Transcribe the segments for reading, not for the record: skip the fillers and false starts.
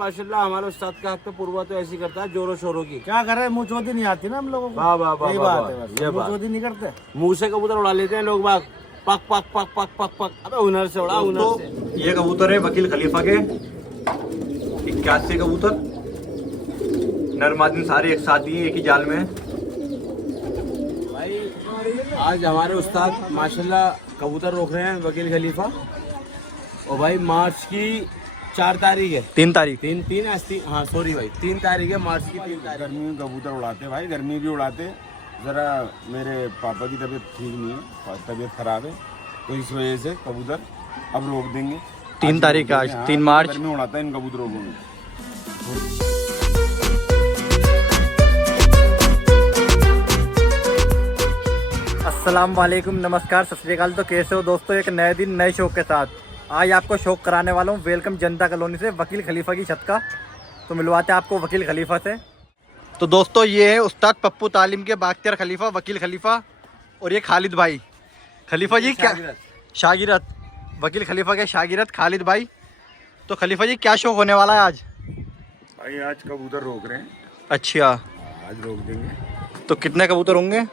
माशाल्लाह हमारे उस्ताद का हक तो पूर्वा तो ऐसी करता है जोरों शोरों की। क्या कर रहे हैं, मुँह चोदी नहीं आती ना हम लोगों को। वाह वाह वाह यही वाह, बात वाह, है, बस ये मुँह बात। चोदी नहीं करते। मुंह से कबूतर उड़ा लेते हैं लोग बाग, पक पक पक पक पक पक। अबे हुनर से उड़ा, हुनर तो से। ये कबूतर है वकील खलीफा के 81 कबूतर, नर मादी सारे एक साथ ही एक ही जाल में है। भाई आज हमारे उस्ताद माशाल्लाह कबूतर रोक रहे हैं वकील खलीफा। और भाई मार्च की 4 तारीख है, 3 तारीख। तीन हाँ सॉरी भाई 3 तारीख है मार्च की 3 तारीख। गर्मी में कबूतर उड़ाते भाई, गर्मी भी उड़ाते। ज़रा मेरे पापा की तबीयत ठीक नहीं है, तबीयत खराब है, तो इस वजह से कबूतर अब रोक देंगे। 3 तारीख आज, 3 मार्च। गर्मी उड़ाता है इन कबूतरों को। अस्सलाम वालेकुम, नमस्कार, सत श्री अकाल। तो कैसे हो दोस्तों, एक नए दिन नए शौक के साथ आज आपको शौक कराने वाला हूँ वेलकम जनता कॉलोनी से वकील खलीफा की छत का। तो मिलवाते हैं आपको वकील खलीफा से। तो दोस्तों ये है उस्ताद पप्पू तालीम के बाख्तियार खलीफा वकील खलीफा, और ये खालिद भाई। खलीफा जी क्या शागिरत, वकील खलीफा के शागिरत खालिद भाई। तो खलीफा जी क्या शौक होने वाला है आज? भाई आज कबूतर रोक रहे हैं। अच्छा, आज रोक देंगे। तो कितने कबूतर होंगे?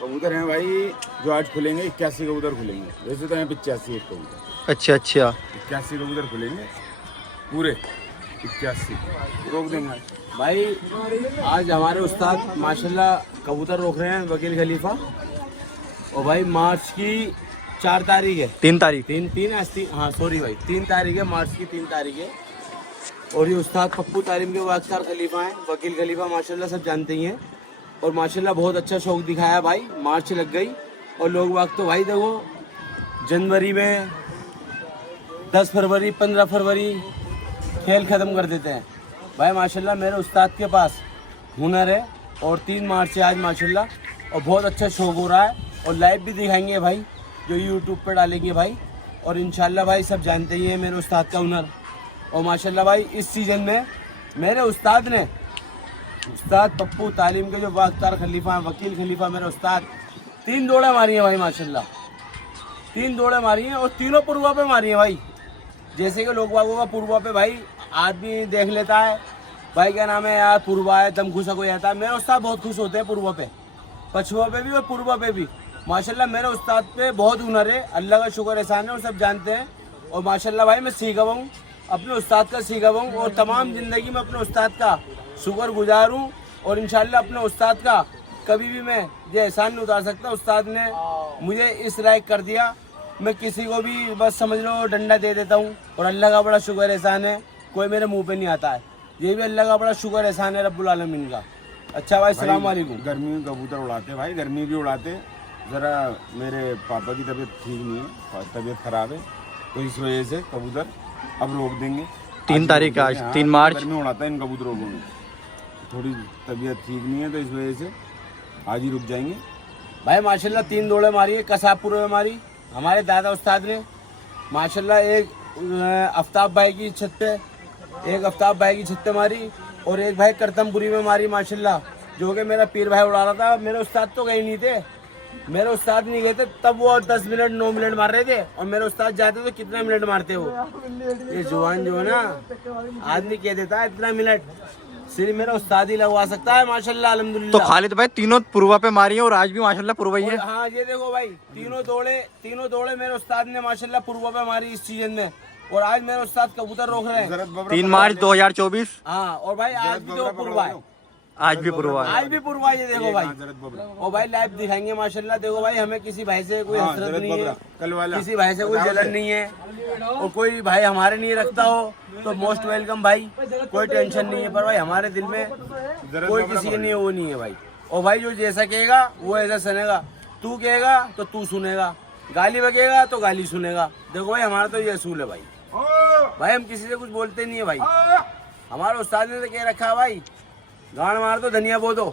कबूतर हैं भाई जो आज खुलेंगे 81 कबूतर खुलेंगे। वैसे तो यहाँ 85 एक कबूतर। अच्छा अच्छा, 81 कबूतर खुलेंगे पूरे 81 रोक देंगे आज। भाई आज हमारे उस्ताद माशाल्लाह कबूतर रोक रहे हैं वकील खलीफा। और भाई मार्च की 4 तारीख है, 3 तारीख। हाँ सॉरी भाई 3 तारीख है, मार्च की 3 तारीख है। और ये उस्ताद पप्पू तालीम के बाख्तियार खलीफा हैं, वकील खलीफा माशाल्लाह सब जानते ही हैं। और माशाल्लाह बहुत अच्छा शौक दिखाया भाई। मार्च लग गई और लोग बाग तो भाई देखो जनवरी में 10 फरवरी 15 फरवरी खेल ख़त्म कर देते हैं। भाई माशाल्लाह मेरे उस्ताद के पास हुनर है। और 3 मार्च से आज माशाल्लाह, और बहुत अच्छा शौक हो रहा है। और लाइव भी दिखाएंगे भाई, जो यूट्यूब पर डालेंगे भाई। और इंशाल्लाह भाई सब जानते ही हैं मेरे उस्ताद का हुनर। और माशाल्लाह भाई इस सीज़न में मेरे उस्ताद ने, उस्ताद पप्पू तालीम के जो बाख्तियार खलीफा हैं वकील खलीफा, मेरे उस्ताद 3 दौड़े मारी हैं भाई माशाल्लाह। 3 दौड़े मारी हैं और तीनों पूर्वा पे मारी हैं भाई। जैसे कि लोग बागों का पूर्वा पे भाई आदमी देख लेता है भाई क्या नाम है यार पूर्वा है दम खुशक हो जाता है। मेरे उस्ताद बहुत खुश होते हैं पूर्वा पे, पछुआ पे भी और पूर्वा पे भी। माशाल्लाह मेरे उस्ताद पे बहुत हुनर है, अल्लाह का शुक्र एहसान है और सब जानते हैं। और माशाल्लाह भाई मैं सीखा हुआ हूँ, अपने उस्ताद का सीखा हुआ हूँ। और तमाम ज़िंदगी में अपने उस्ताद का शुक्र गुजार हूँ। और इंशाल्लाह अपने उस्ताद का कभी भी मैं ये एहसान नहीं उतार सकता। उस्ताद ने मुझे इस लायक कर दिया, मैं किसी को भी बस समझ लो डंडा दे देता हूँ। और अल्लाह का बड़ा शुक्र एहसान है, कोई मेरे मुंह पे नहीं आता है। ये भी अल्लाह का बड़ा शुक्र एहसान है रब्बुल आलमीन का। अच्छा भाई सलाम वालेकुम। गर्मी में कबूतर उड़ाते भाई, गर्मी भी उड़ाते। ज़रा मेरे पापा की तबीयत ठीक नहीं है, तबीयत खराब है, तो इस वजह से कबूतर अब रोक देंगे। 3 तारीख आज, 3 मार्च। गर्मी उड़ाता है इन कबूतरों को, थोड़ी तबीयत ठीक नहीं है तो इस वजह से आज ही रुक जाएंगे। भाई माशाल्लाह 3 दौड़े मारी है कसाबपुर में मारी हमारे दादा उस्ताद ने माशाल्लाह। एक आफ्ताब भाई की छत पे, एक आफ्ताब भाई की छत पे मारी। और एक भाई करतमपुरी में मारी माशाल्लाह, जो कि मेरा पीर भाई उड़ा रहा था। मेरे उस्ताद तो गए नहीं थे, मेरे उस्ताद नहीं गए थे तब वो 10 मिनट 9 मिनट मार रहे थे। और मेरे उस्ताद जाते तो कितना मिनट मारते वो। ये जुबान जो है ना आदमी कह देता है इतना मिनट, सिर्फ मेरा उस्ताद ही लगवा सकता है माशाल्लाह अल्हम्दुलिल्लाह। तो खालिद भाई तीनों पूर्वा पे मारी है और आज भी माशाल्लाह पूर्वा ही है। हाँ ये देखो भाई तीनों दौड़े मेरे उस्ताद ने माशाल्लाह पूर्वा पे मारी इस सीजन में। और आज मेरे उस्ताद कबूतर रोक रहे हैं 3 मार्च 2024। हाँ। और भाई आज भी तो पूर्वा है, आज भी पूर्वा है, आज भी पूर्वा है। ये देखो भाई, और भाई लाइव दिखाएंगे माशाल्लाह। देखो भाई हमें किसी भाई से कोई हसरत नहीं है, किसी भाई से कोई जलन नहीं है। और कोई भाई हमारे नहीं रखता हो तो मोस्ट वेलकम भाई, कोई टेंशन नहीं है। पर भाई हमारे दिल में कोई किसी के नहीं है, वो नहीं है भाई। और भाई जो जैसा कहेगा वो ऐसा सुनेगा, तू कहेगा तो तू सुनेगा, गाली बकेगा तो गाली सुनेगा। देखो भाई हमारा तो ये असूल है भाई। भाई हम किसी से कुछ बोलते नहीं है भाई। हमारे उस्ताद ने तो कह रखा है भाई गाड़ मार दो धनिया बो दो,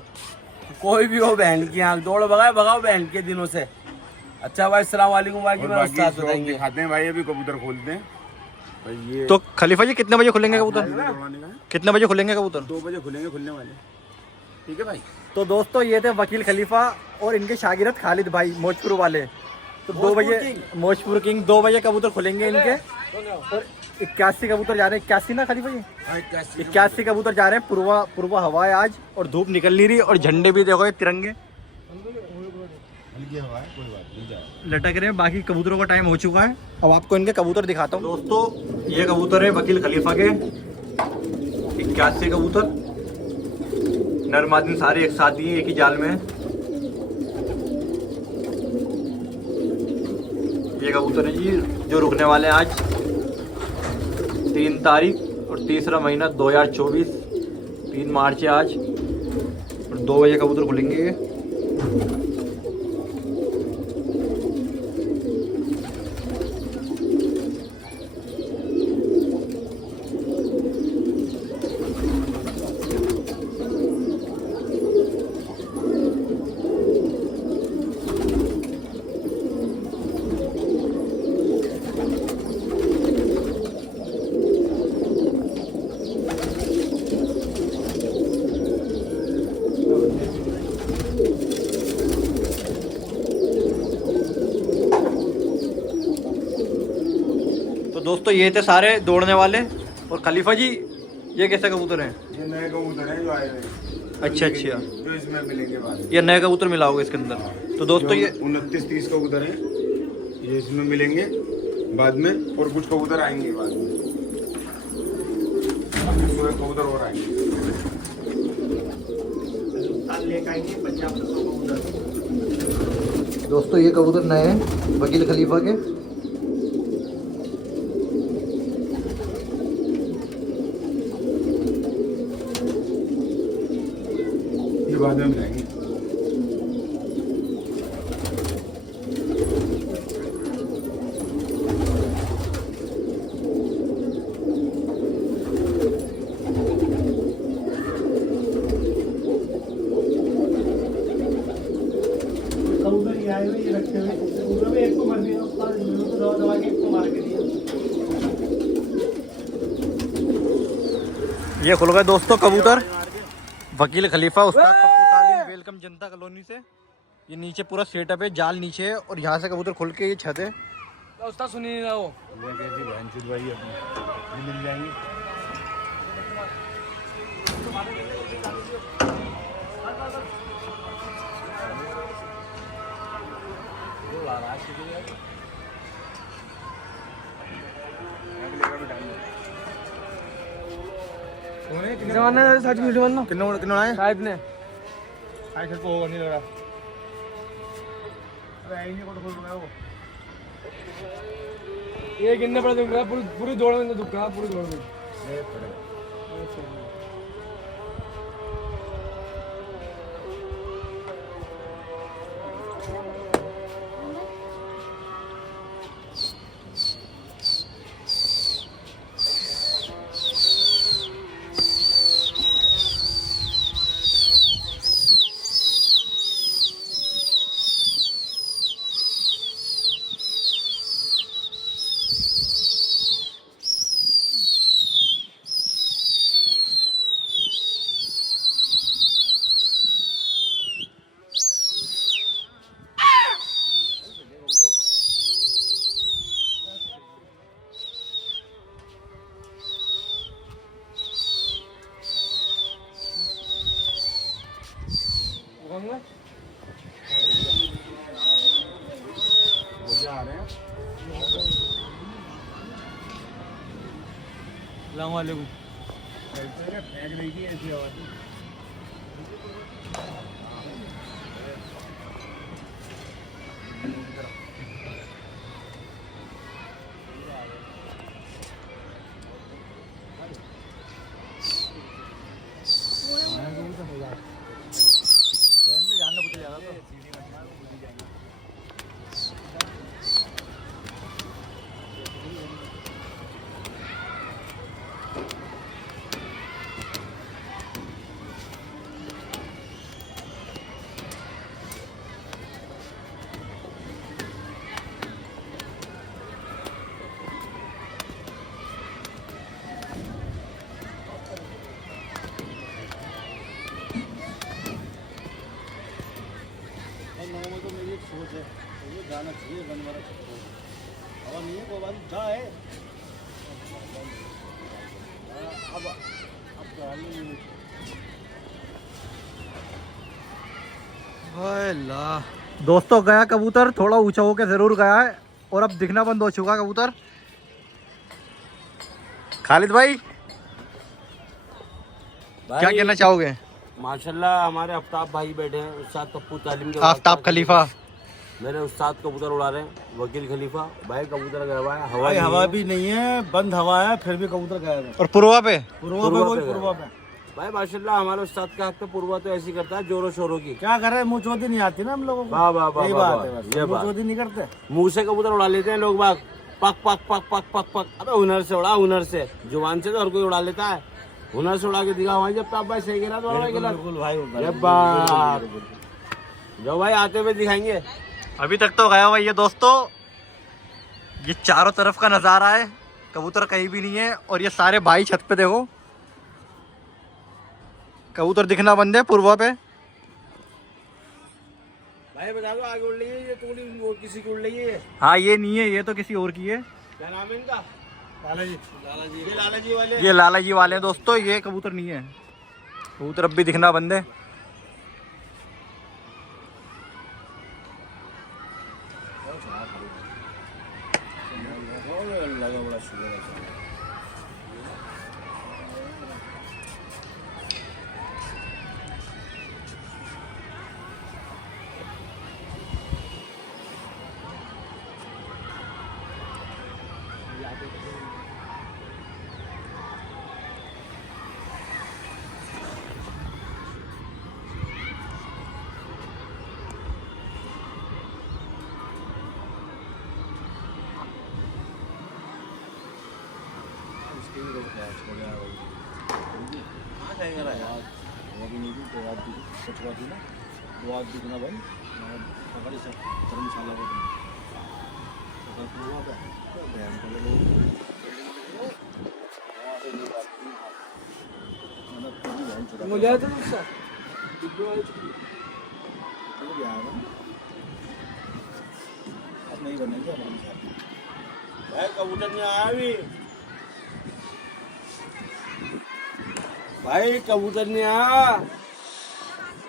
कोई भी हो बहन की आंख दौड़ भगाओ बहन के दिनों से। अच्छा भाई अस्सलाम वालेकुम भाई मेरा उस्ताद बताएंगे। दिखाते हैं भाई, अभी कबूतर खोलते हैं भाई। ये तो खलीफा जी कितने बजे खुलेंगे कबूतर? कितने बजे खुलेंगे कबूतर? 2 बजे खुलेंगे, खुलने वाले। ठीक है भाई। तो दोस्तों ये थे वकील खलीफा और इनके शागिरत खालिद भाई मोजपुर वाले। तो 2 बजे मोजपुर किंग 2 बजे कबूतर खुलेंगे इनके। और 81 कबूतर जा रहे हैं, 81 ना खलीफा जी, हाँ, 81 कबूतर जा रहे हैं। पूर्वा हवा है आज और धूप निकल नहीं रही और झंडे भी देखो ये तिरंगे हल्की हवा है, कोई बात नहीं, जाए। लटक रहे हैं। बाकी कबूतरों का टाइम हो चुका है। अब आपको इनके कबूतर दिखाता हूँ। दोस्तों ये कबूतर है वकील खलीफा के 81 कबूतर, नर मादी सारे एक साथ ही एक ही जाल में। ये कबूतर है जी जो रुकने वाले हैं आज 3 तारीख और 3रा महीना 2024, 3 मार्च है आज और 2 बजे कबूतर खुलेंगे ये। दोस्तों ये थे सारे दौड़ने वाले। और खलीफा जी ये कैसे कबूतर हैं? ये नए कबूतर हैं जो आए हुए हैं। अच्छा अच्छा, जो इसमें मिलेंगे बाद में। ये नए कबूतर मिलाओगे इसके अंदर। तो दोस्तों ये 29-30 कबूतर हैं, ये इसमें मिलेंगे बाद में, और कुछ कबूतर आएंगे बाद में, कबूतर और आएंगे। दोस्तों ये कबूतर नए हैं वकील खलीफा के। ये बाद में मिलेंगे। कबूतर ये आए हुए, ये रखे हुए कबूतर में एक को मर दिया, दवा के एक को मार के दिया। ये खुल गए दोस्तों कबूतर वकील खलीफा उस्ताद पप्पू तालीम वेलकम जनता कॉलोनी से। ये नीचे पूरा सेटअप है, जाल नीचे है और यहाँ से कबूतर खुल के ये छत है। उस्ताद सुनिए ना वो कैसी बहन भाई अपनी मिल जाएंगी। जमाने सच वीडियो बनना किन्नों आए शायद ने आई फिर को होगा नहीं लग रहा। ये गिनने पड़ा दूंगा पूरी पूरी दौड़ में दुखा पूरी दौड़ में। आ रहे हैं। अस्सलामुअलैकुम। फेंक देगी ऐसी आवाज। सोच है तो जाना चाहिए बनवारा और नहीं है वो बात जा है दोस्तों गया कबूतर, थोड़ा ऊंचा होके जरूर गया है और अब दिखना बंद हो चुका कबूतर। खालिद भाई क्या कहना चाहोगे? माशाल्लाह हमारे आफ्ताब भाई बैठे हैं, उस्ताद पप्पू तालीम के आफ्ताब खलीफा, मेरे उस्ताद कबूतर उड़ा रहे हैं। वकील खलीफा भाई कबूतर गया हुआ है, भाई हवा भी नहीं है, बंद हवा है, फिर भी कबूतर गया है। और पूर्वा पे पूर्वा पे भाई माशाल्लाह हमारे उस्ताद का हक तो पूर्वा तो ऐसी करता है जोरों शोरों की। क्या कर रहे हैं, मुँह चोदी नहीं आती ना हम लोगों को। वाह वाह वाह यही वाह, बात वाह, है, बस ये मुँह बात। चोदी नहीं करते। मुंह से कबूतर उड़ा लेते हैं लोग बाग, पक पक पक पक पक पक। अबे हुनर से उड़ा, हुनर से। जुबान से तो हर कोई उड़ा लेता है, हुनर से उड़ा के दिखा भाई। जब ताब भाई सही गिरा तो भाई गिरा। बिल्कुल भाई, ये बात जो भाई आते हुए दिखाएंगे। अभी तक तो गया हुआ ये दोस्तों, ये चारों तरफ का नज़ारा है, कबूतर कहीं भी नहीं है। और ये सारे भाई छत पे देखो, कबूतर दिखना बंद है पूर्वा पे। भाई बता दो आगे उड़ रही है ये टोली और किसी की उड़ रही है? हाँ ये नहीं है, ये तो किसी और की है। क्या नाम है इनका? लाला जी। ये लाला जी वाले। ये लाला जी वाले हैं दोस्तों, ये कबूतर नहीं है। कबूतर अब भी दिखना बंद है। भाई कबूतर नहीं आया अभी, भाई कबूतर नहीं आया।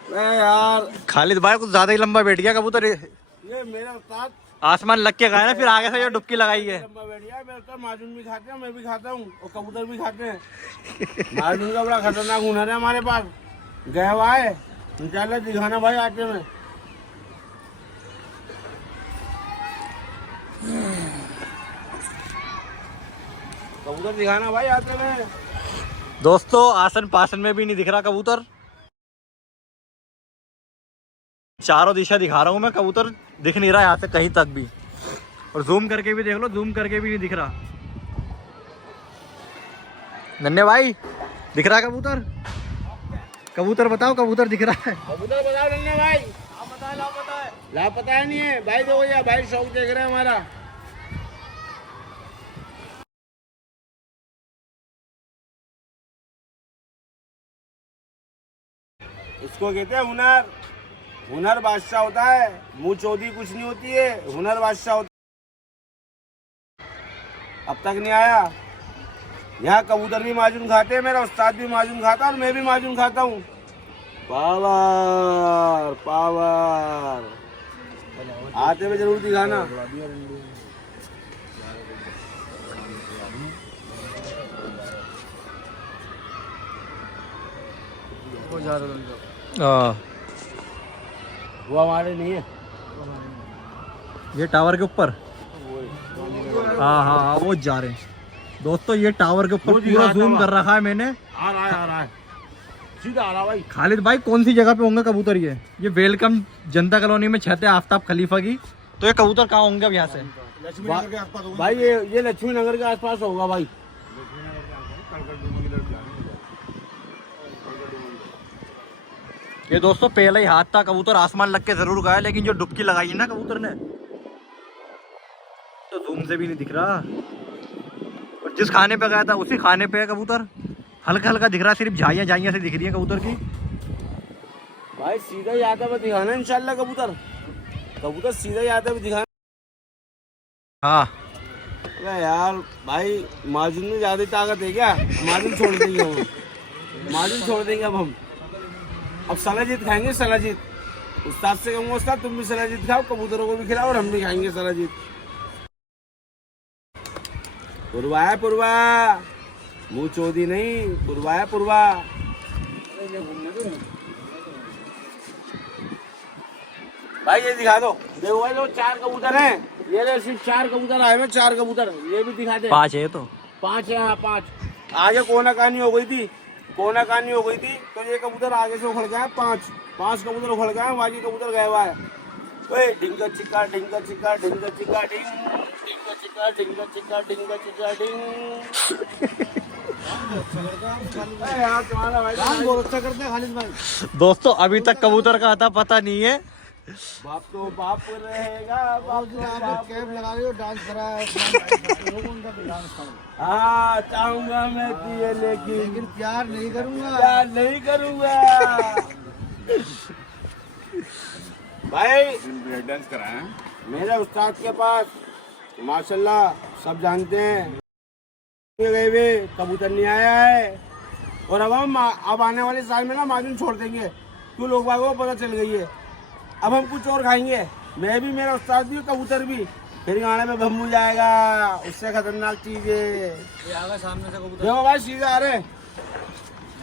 अरे यार खालिद भाई कुछ ज्यादा ही लंबा बैठ गया कबूतर, ये मेरा उस्ताद आसमान लग के गया ना, फिर आगे से जो डुबकी लगाई है। लंबा बैठ गया। मेरे उस्ताद माजून भी खाते हैं, मैं भी खाता हूँ और कबूतर भी खाते हैं। माजून का बड़ा खतरनाक हुनर है हमारे पास, गया हुआ है। इंशाल्लाह दिखाना भाई आते में। कबूतर दिखाना भाई आते में। दोस्तों आसन पासन में भी नहीं दिख रहा कबूतर, चारों दिशा दिखा रहा हूँ मैं, कबूतर दिख नहीं रहा यहाँ से कहीं तक भी। और जूम करके भी देख लो, जूम करके भी नहीं दिख रहा। नन्हे भाई दिख रहा कबूतर? कबूतर बताओ, कबूतर दिख रहा है? कबूतर बताओ नन्हे भाई। लापता है नहीं है भाई, देखो यार भाई शौक देख रहे हैं हमारा। इसको कहते हैं हुनर। हुनर बादशाह होता है, मुंह चोदी कुछ नहीं होती है, हुनर बादशाह होता है। अब तक नहीं आया। यहाँ कबूतर भी माजून खाते हैं, मेरा उस्ताद भी माजून खाता है और मैं भी माजून खाता हूँ। पावर पावर आते हुए जरूर दिखाना। वो हमारे नहीं है, ये टावर के ऊपर। हाँ हाँ हाँ वो जा रहे हैं दोस्तों, ये टावर के ऊपर पूरा जूम कर रखा है मैंने। आ रहा है सीधा आ रहा भाई। खालिद भाई कौन सी जगह पे होंगे कबूतर? ये वेलकम जनता कॉलोनी में छत है आफ्ताब खलीफा की। तो ये कबूतर कहाँ होंगे अब यहाँ से? भाई ये लक्ष्मी नगर के आसपास होगा भाई। ये दोस्तों पहले ही हाथ था, कबूतर आसमान लग के जरूर गया, लेकिन जो डुबकी लगाई है ना कबूतर ने, तो जूम से भी नहीं दिख रहा। और जिस खाने पे गया था उसी खाने पे है कबूतर, हल्का हल्का दिख रहा, सिर्फ झाइयाँ झाइयाँ से दिख रही है कबूतर की। भाई सीधा ही आता हुआ दिखाना इंशाल्लाह। कबूतर सीधा ही आता हुआ दिखाना। हाँ अरे यार भाई माजून में ज्यादा ताकत है क्या? माजून छोड़ दी है। मार्जिन छोड़ देंगे अब सलाजीत खाएंगे, सलाजीत। उस्ताद से कहूँगा उस्ताद तुम भी सलाजीत खाओ, कबूतरों को भी खिलाओ और हम भी खाएंगे सलाजीत। पुरवा है पुरवा, मुंह चोदी नहीं, पुरवा है पुरवा। भाई ये दिखा दो, देखो भाई जो 4 कबूतर हैं, ये ले सिर्फ 4 कबूतर आए हैं, 4 कबूतर, ये भी दिखा दे। 5 है तो 5 है, हाँ 5। आगे कोना कानी हो गई थी, कोना कानी हो गई थी, तो ये कबूतर आगे से उखड़ गए 5 कबूतर उखड़ गए, बाकी कबूतर गए हुआ है। ओए ढिंगा चिक्का ढिंगा चिक्का ढिंगा चिक्का ढिंग, ढिंगा चिक्का ढिंगा चिक्का ढिंगा चिक्का ढिंग। यार तुम्हारा भाई बहुत अच्छा करते हैं खालिद भाई। दोस्तों अभी तक कबूतर का आता पता नहीं है। बाप तो बाप रहेगा, बाप तो बाप। कैप लगा रही हो, डांस करा है। हाँ चाहूंगा मैं तुझे, लेकिन प्यार नहीं करूंगा, प्यार नहीं करूंगा। भाई ब्रेक डांस कराया मेरे उस्ताद के पास माशाल्लाह सब जानते हैं, गए हुए कबूतर नहीं आया है। और अब आने वाले साल में ना मार्जिन छोड़ देंगे, क्यों लोग बागों को पता चल गई है। अब हम कुछ और खाएंगे, मैं भी, मेरा उस्ताद भी, कबूतर भी। फिर गाने में भम्बू जाएगा, उससे खतरनाक चीज है। सामने से कबूतर देखो भाई सीधा आ रहे,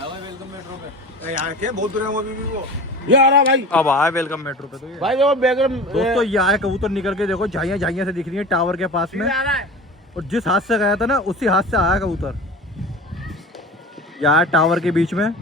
वेलकम मेट्रो पे। यहाँ के बहुत दूर है वो भी वो। ये आ रहा भाई, अब आया वेलकम मेट्रो पे तो ये। भाई देखो बेगम दोस्तों ये आया कबूतर निकल के, देखो झाइयाँ झाइयाँ से दिख रही है टावर के पास में। आ रहा है। और जिस हाथ से गया था ना उसी हाथ से आया कबूतर, यार टावर के बीच में।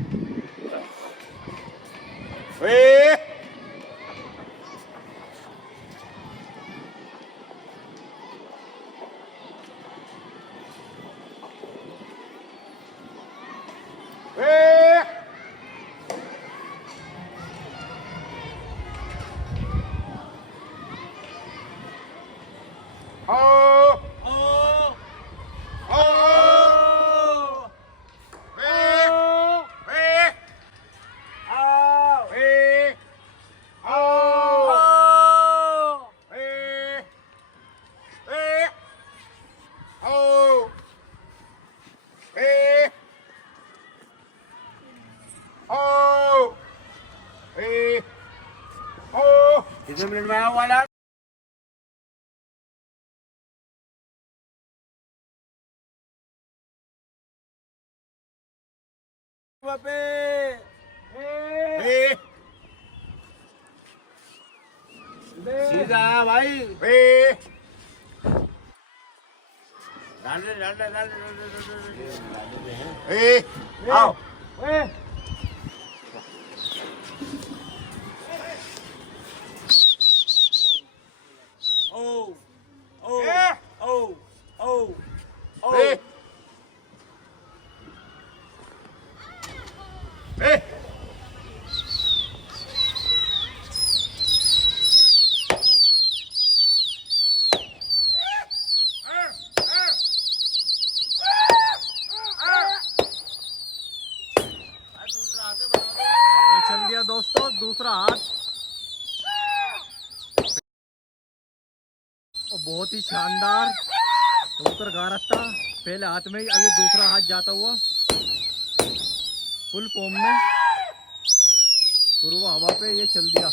कितने मिनट में आया वाला? सीधा आया भाई। डाल दे डाल दे डाल दे। आओ। चल दिया दोस्तों दूसरा हाथ, और बहुत ही शानदार कबूतर गा रहा था पहले हाथ में ही। अब ये दूसरा हाथ जाता हुआ फुल फॉर्म में पूर्व हवा पे ये चल दिया।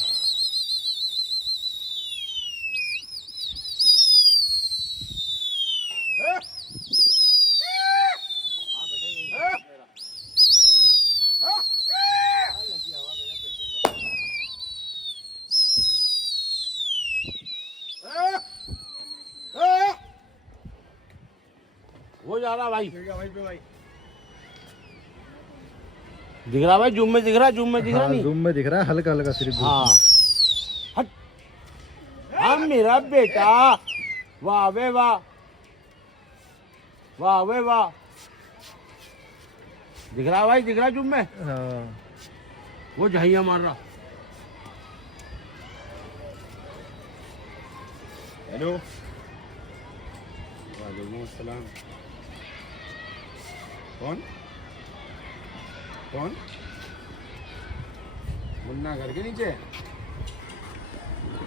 वो जा रहा भाई, दिख रहा भाई, जूम में दिख रहा, जूम में दिख रहा नहीं? जूम में दिख रहा है हल्का हल्का सिर्फ। हाँ हट, हाँ मेरा बेटा, वाह वे वाह, वाह वे वाह, दिख रहा भाई, दिख रहा जूम में। हाँ। वो झाइया मार रहा। हेलो वालेकुम अस्सलाम। कौन कौन? मुन्ना घर के नीचे?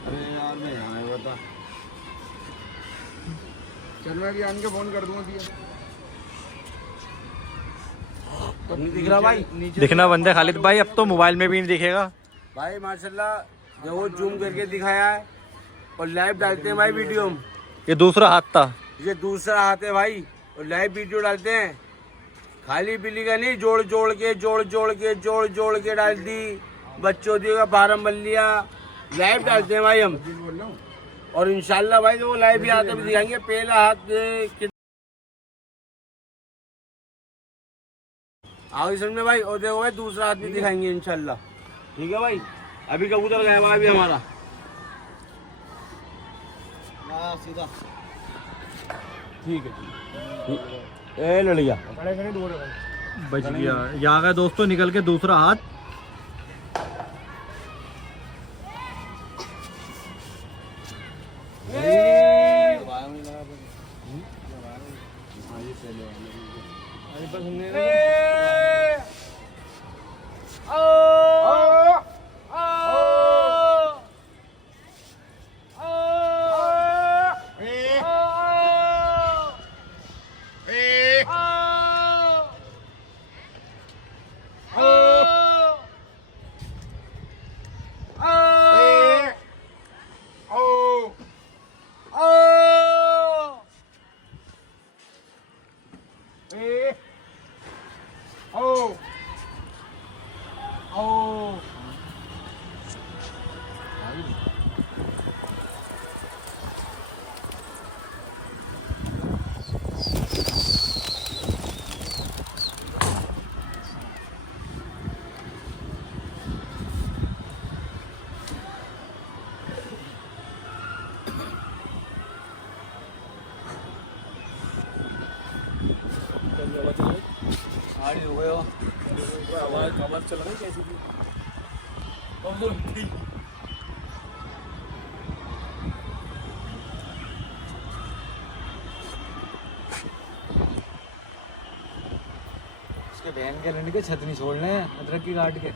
अरे यार मैं यहाँ आया हुआ था। चल मैं भी आन के फोन कर दूंगा दिया। नहीं दिख रहा भाई? दिखना बंद है खालिद भाई, अब तो मोबाइल में भी नहीं दिखेगा। भाई माशाल्लाह जो वो जूम करके दिखाया है और लाइव डालते हैं भाई वीडियो में। ये दूसरा हाथ था। ये दूसरा हाथ है भाई और लाइव वीडियो डालते हैं। खाली बिल्ली का नहीं, जोड़ जोड़ के डाल दी, बच्चों का फार्म बन लिया, लाइव डालते हैं भाई हम। और इंशाल्लाह भाई जो वो लाइव भी आते भी दिखाएंगे। पहला हाथ आओ समझ में भाई, और देखो भाई दूसरा हाथ भी दिखाएंगे इंशाल्लाह। ठीक है भाई, अभी कबूतर गया हुआ अभी हमारा सीधा। ठीक है ए लड़िया बच गया। ये आ गया दोस्तों निकल के दूसरा हाथ। इसके बहन के लंड के छत नहीं छोड़ने हैं, अदरक की काट के।